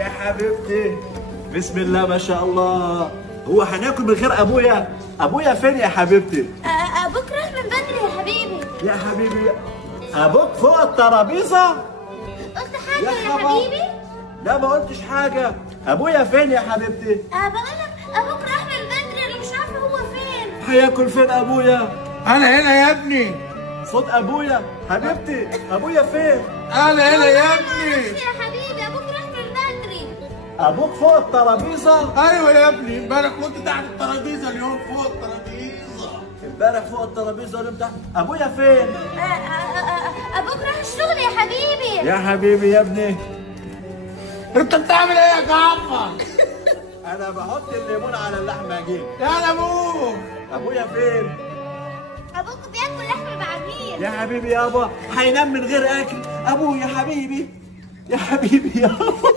يا حبيبتي بسم الله ما شاء الله. هو هناكل من غير ابويا؟ ابويا فين يا حبيبتي؟ ابوك راح من بدري يا حبيبي. يا حبيبي ابوك فوق الترابيزه؟ قلت حاجه يا حبيبي؟ لا ما قلتش حاجه. ابويا فين يا حبيبتي؟ بقول لك ابوك راح من بدري، انا مش عارفه هو فين. هياكل فين ابويا؟ انا هنا يا ابني. صوت ابويا. حبيبتي ابويا فين؟ انا هنا يا ابني. يا حبيبي ابوك راح من بدري. ابوك فوق الترابيزه؟ ايوه يا ابني، امبارح كنت تحت الترابيزه، اليوم فوق الترابيزه. امبارح فوق الترابيزه اليوم تحت. ابويا فين؟ ابوك راح الشغل يا حبيبي. يا حبيبي يا ابني انت بتعمل ايه يا جعفر؟ انا بحط الليمون على اللحمه اجيب. يا ابوك. ابويا فين؟ ابوك بياكل لحم بعمير. يا حبيبي يابا هينام من غير اكل. ابويا حبيبي يا حبيبي يابا.